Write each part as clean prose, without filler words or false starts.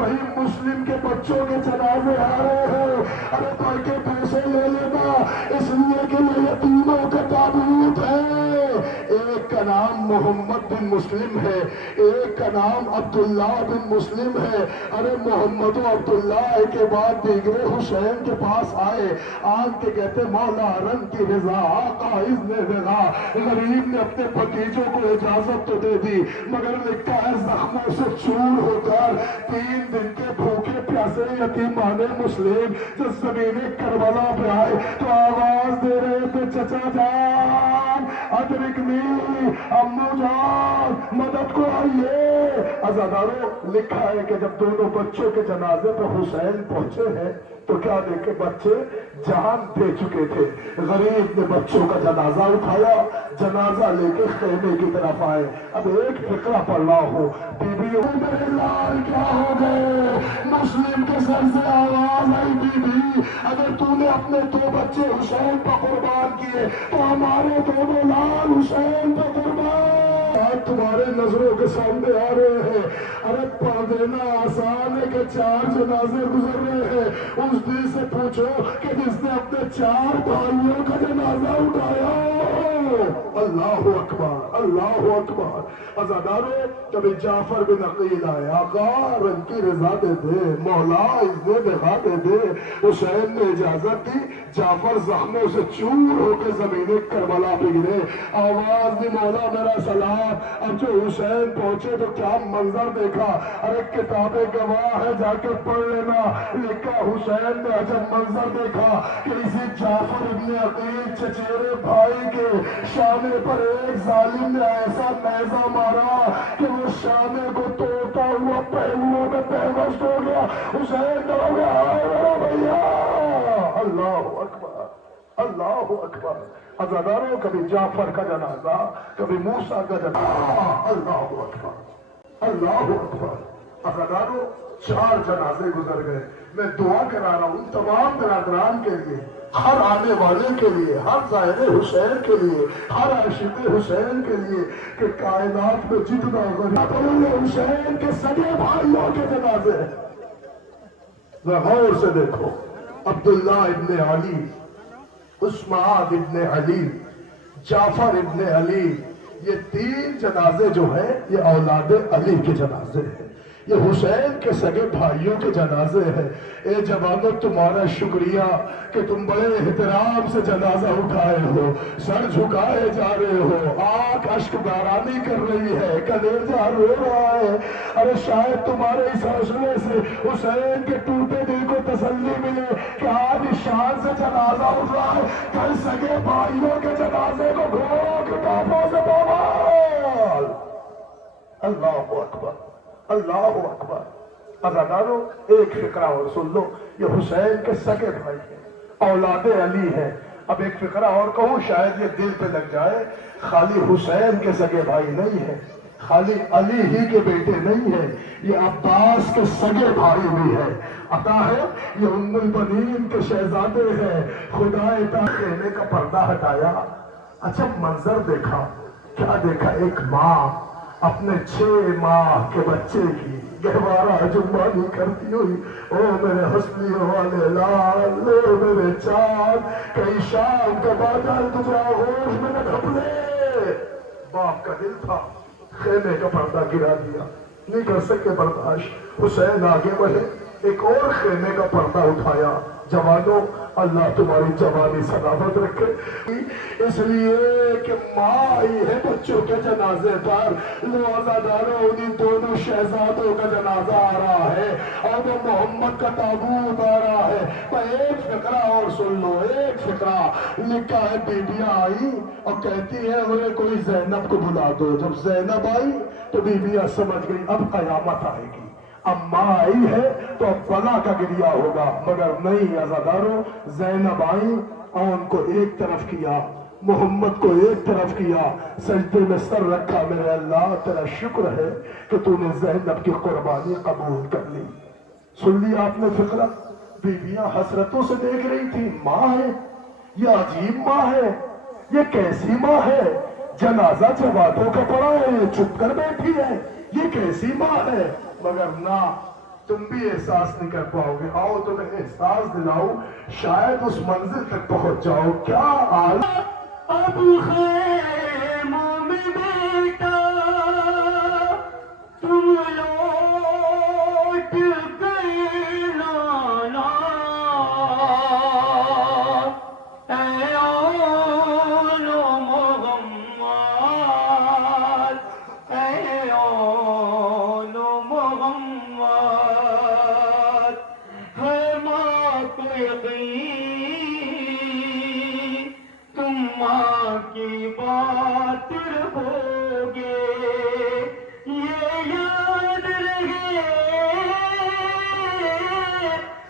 وہی مسلم کے بچوں کے جنازے آ رہے ہیں، ارے بڑھ کے پیسے لے لینا، اس لیے کہ یہ یتیموں کا تابوت ہے۔ ایک کا نام محمد بن مسلم ہے، ایک کا نام عبداللہ بن مسلم ہے۔ ارے محمد و عبداللہ کے بعد دیگرے حسین کے پاس آئے، آن کے کہتے مولا رنگ کی رضا آقا اذن رضا۔ غریب نے اپنے بھتیجوں کو اجازت تو دے دی، مگر لکھا ہے زخموں سے چور ہو کر 3 دن کے بھوکے پیاسے یتیمان مسلم جو زمین کربلا پہ آئے تو آواز دے رہے تھے چچا جان ادرکنی، امو جان مدد کو آئیے۔ عزاداروں لکھا ہے کہ جب دونوں بچوں کے جنازے پہ حسین پہنچے ہیں تو کیا دیکھے بچے جان دے چکے تھے۔ غریب نے بچوں کا جنازہ اٹھایا، جنازہ لے کے خیمے کی طرف آئے۔ اب ایک فقرہ پڑھ رہا ہوں، بیویوں میرے لال کیا ہو گئے؟ مسلم کے سر سے آواز آئی بی بی اگر تو نے اپنے 2 بچے حسین پر قربان کیے تو ہمارے 2 لال حسین پر قربان آج تمہارے نظروں کے سامنے آ رہے ہیں۔ ارے پڑھ دینا آسان ہے کہ 4 جنازے گزر رہے ہیں، اس دن سے پوچھو کہ جس نے اپنے 4 بھائیوں کا جنازہ اٹھایا۔ اللہ اکبر، اللہ اکبر۔ عزاداروں کبھی جعفر بن عقیل آئے، آقا رنگ کی رضا دے دے، مولا اذن دکھا دے دے۔ حسین نے اجازت دی، جعفر زخموں سے چور ہو کے زمین کربلا پہ گرے، آواز دی مولا میرا سلام۔ اب جو حسین پہنچے تو کیا منظر دیکھا، ارے کتابیں گواہ ہے جا کے پڑھ لینا، لکھا حسین نے عجب منظر دیکھا کہ اسی جعفر ابن عقیل چچیرے بھائی کے شانے پر ایک ظالم نے ایسا نیزہ مارا کہ وہ شانے کو توڑتا ہوا پہلوؤں میں پیوست ہو گیا۔ حسین ڈر گیا، ہائے میرا بھیا۔ اللہ اکبر، اللہ اکبر۔ عزاداروں کبھی جعفر کا جنازہ، کبھی موسیٰ کا جنازہ، اللہ اکبر، اللہ اکبر۔ عزاداروں 4 جنازے گزر گئے۔ میں دعا کرا رہا ہوں تمام برادران کے لیے، ہر آنے والے کے لیے، ہر زائر حسین کے لیے، ہر عاشق حسین کے لیے کہ کائنات میں جتنا غریب حسین کے سگے بھائیوں کے جنازے ہیں غور سے دیکھو، عبداللہ ابن علی، عثمان ابن علی، جعفر ابن علی، یہ 3 جنازے جو ہیں یہ اولاد علی کے جنازے ہیں، یہ حسین کے سگے بھائیوں کے جنازے ہیں۔ اے جوانوں تمہارا شکریہ کہ تم بڑے احترام سے جنازہ اٹھائے ہو، سر جھکائے جا رہے ہو، آنکھ اشک بارانی کر رہی ہے، کلیجہ رو رہا ہے۔ ارے شاید تمہارے اس حوصلے سے حسین کے ٹوٹے دل کو تسلی ملے کہ آج شان سے جنازہ اٹھ رہا ہے، کل سگے بھائیوں کے جنازے کو گھوڑوں کے ٹاپوں سے بوال۔ اللہ اکبر، اللہ اکبر۔ عزاداروں ایک فقرہ اور سن لو، یہ حسین کے سگے بھائی ہیں، اولاد علی ہیں۔ اب ایک فقرہ اور کہوں شاید یہ دل پہ لگ جائے، خالی حسین کے سگے بھائی نہیں ہیں، خالی علی ہی کے بیٹے نہیں ہیں، یہ عباس کے سگے بھائی بھی ہیں۔ عطا ہے یہ ام البنین کے شہزادے ہیں۔ خدا خیمے کا پردہ ہٹایا، اچھا منظر دیکھا، کیا دیکھا؟ ایک ماں اپنے 6 ماہ کے بچے کی گہوارہ جمانی کرتی ہوئی، او میرے حسنی والے لال، لے میرے چاند، کئی شام کا بادل تجھے آغوش میں نہ گھپلے۔ باپ کا دل تھا، خیمے کا پردہ گرا دیا، نہیں کر سکے برداشت، حسین آگے بڑھے، ایک اور خیمے کا پردہ اٹھایا۔ جوانوں اللہ تمہاری جوانی سلامت رکھے، اس لیے کہ ماں آئی ہے بچوں کے جنازے پر۔ لو عزاداروں انہیں دونوں شہزادوں کا جنازہ آ رہا ہے اور وہ محمد کا تابوت آ رہا ہے۔ پر ایک فقرہ اور سن لو، ایک فقرہ لکھا ہے بیبیاں آئی اور کہتی ہے انہیں کوئی زینب کو بلا دو۔ جب زینب آئی تو بیبیاں سمجھ گئی اب قیامت آئے گی، اب ماں آئی ہے تو اب بلا کا گریا ہوگا، مگر نہیں عزاداروں، زینب آئی اور ان کو ایک طرف کیا، محمد کو ایک طرف کیا، سجدے میں سر رکھا، میرے اللہ تیرا شکر ہے کہ تو نے زینب کی قربانی قبول کر لی۔ سن لیا آپ نے فقرہ؟ بیویاں حسرتوں سے دیکھ رہی تھی، ماں ہے، یہ عجیب ماں ہے، یہ کیسی ماں ہے؟ جنازہ جوادوں کا پڑا ہے، یہ چھپ کر بیٹھی ہے، یہ کیسی ماں ہے؟ مگر نہ، تم بھی احساس نہیں کر پاؤ گے. آؤ تمہیں احساس دلاؤں, شاید اس منزل تک پہنچ جاؤ. کیا حال اب خیموں میں بیٹا تم لوٹ گئے لالا, اے آل محمد, اے آل محمد, ہے ماں کو یقین تم ماں کی بات رہوگے, یہ یاد رہے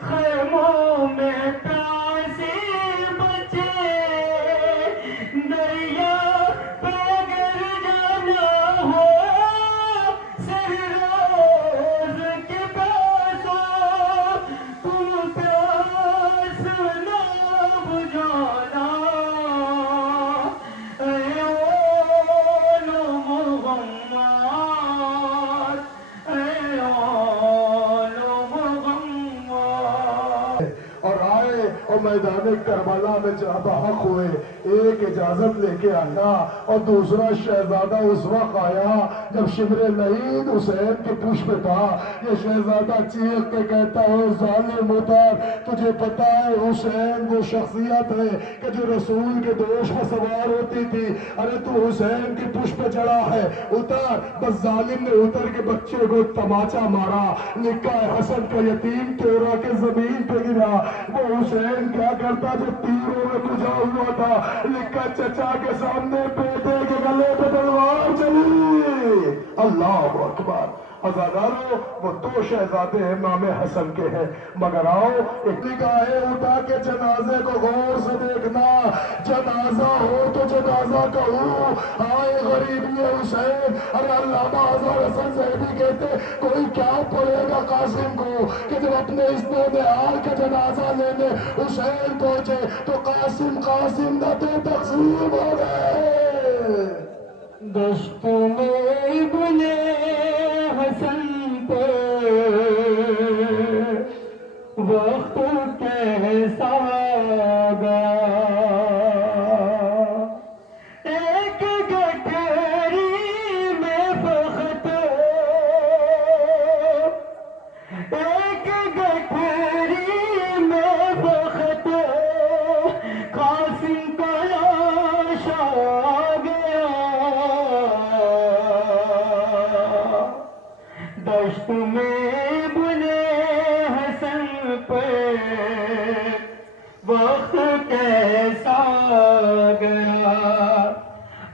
خیموں میں پیاسے بچے, دریا پہ اگر جانا ہو سر روز کے پیاسا, تم پیاس نہ بجھانا, اے آل محمد, اے آل محمد. اور آئے اور میدان کربلا میں جہاں بحق ہوئے. ایک اجازت لے کے آیا اور دوسرا شہزادہ اس وقت آیا جب شبر لعین حسین کے پشت پہ تھا. یہ شہزادہ چیخ کے کہتا ہے ظالم اتر, تجھے پتا ہے حسین وہ شخصیت ہے کہ جو رسول کے دوش پر سوار ہوتی تھی. ارے تو حسین کے پشت پہ چڑھا ہے, اتر. بس ظالم نے اتر کے بچے کو تماچا مارا. لکھا ہے حسن کا یتیم چورا کے زمین پہ گرا. وہ حسین کیا کرتا جو تیروں میں کجا ہوا تھا. لکھا چچا کے سامنے بیٹے کے گلے پہ تلوار چلی. اللہ اکبر. عزادارو وہ دو شہزادے امام حسن کے ہیں, مگر آؤ ایک نگاہ اٹھا کے جنازے کو غور سے دیکھنا. جنازہ ہو تو جنازہ کہو, آئے غریبی حسین. ارے علامہ اظہر حسن زیدی کہتے کوئی کیا پڑے گا قاسم کو کہ جب اپنے اسناد کا جنازہ لینے حسین پہنچے تو قاسم قاسم نہ تو تقسیم ہو گئے. دشت میں بنے حسن پہ وقت کیسا گیا, ایک گٹھری میں بخت, ایک گٹھری میں بخت, قاسم کا لاش آ گیا. دشت میں بنے حسن پہ وقت کیسا گیا.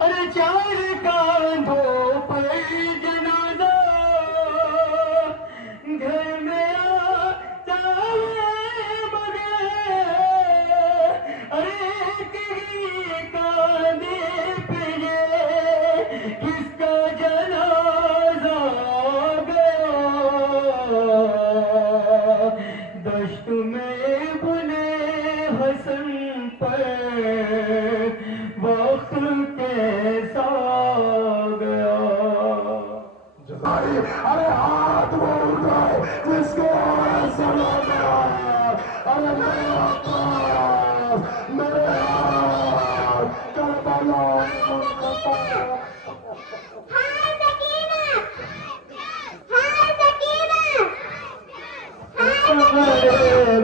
ارے چار کاندھوں پر جنازہ گھر میں آتا ہے مگر, ارے تیری کاندھے پہ یہ کس کا جنازہ گیا. دشت میں بنے حسن پر وقت کیسا گیا. ارے ہاتھ وہ اٹھائے جس کے سلام. ارے میرے عباس, میرے ہاتھ کربلا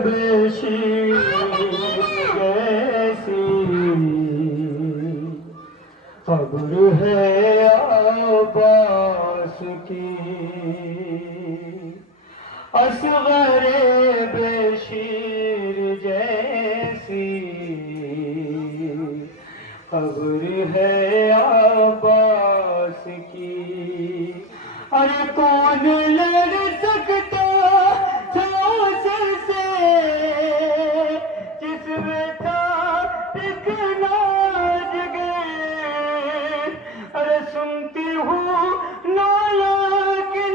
بشیر جیسی قبر ہے عباس کی, اصغر بشیر جیسی قبر ہے عباس کی. ارے کون لڑ سکتا تھا اس سے جس میں تھا ایک ناز گر. ارے سنتی ہوں نالا کے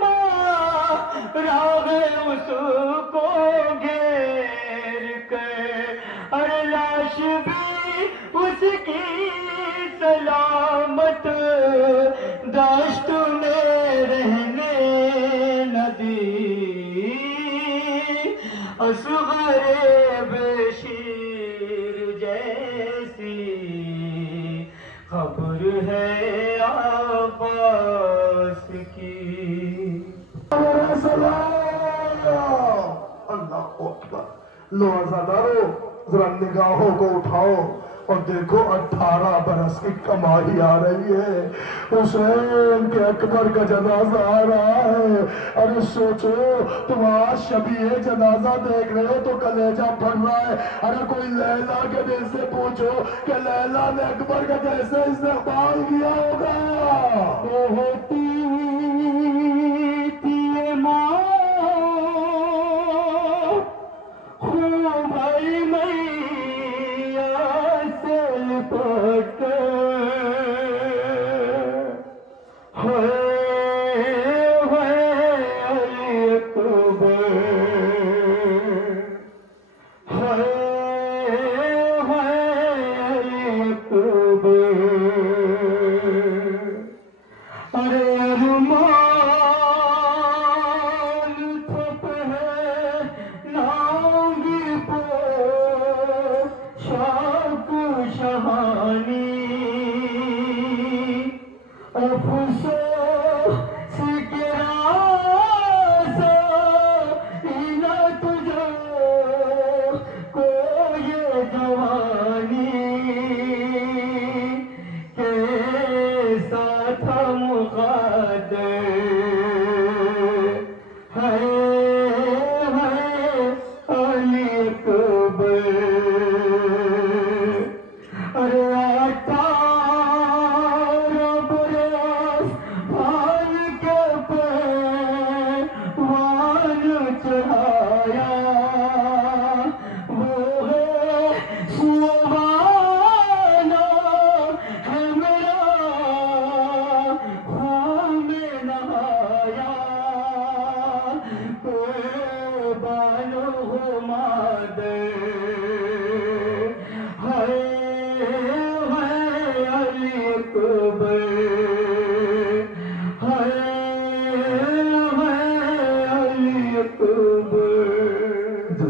ماں راغ اس کو گھیر کر. ارے لاش بھی اس کی سلامت داشت میں رہنے نہ دی. اصغر بشیر جیسی خبر ہے عباس کی. اللہ اکبر. لو عزادارو ذرا نگاہوں کو اٹھاؤ اور دیکھو 18 برس کی کمائی آ رہی ہے. حسین کے اکبر کا جنازہ آ رہا ہے. ارے سوچو تم آج شبیہ جنازہ دیکھ رہے ہو تو کلیجہ پھٹ رہا ہے. ارے کوئی لیلا کے دل سے پوچھو کہ لیلا نے اکبر کا کیسے استقبال کیا ہوگا. کہتی تھی ماں بھائی میاں سے لپٹ علی اکبر علی اکبر. ارے ارمان تھپ ہے نانگی پہ شاک شہانی افسوس کے رازا اینا تجھے کوئی جوانی کے ساتھ مقدر ہے علی اکبر. ارے 18 برس بھال کے پیوان چڑھایا وہ ہے سوانا ہے میرا خون میں نہایا قربان ہو مادر ہے علی اکبر.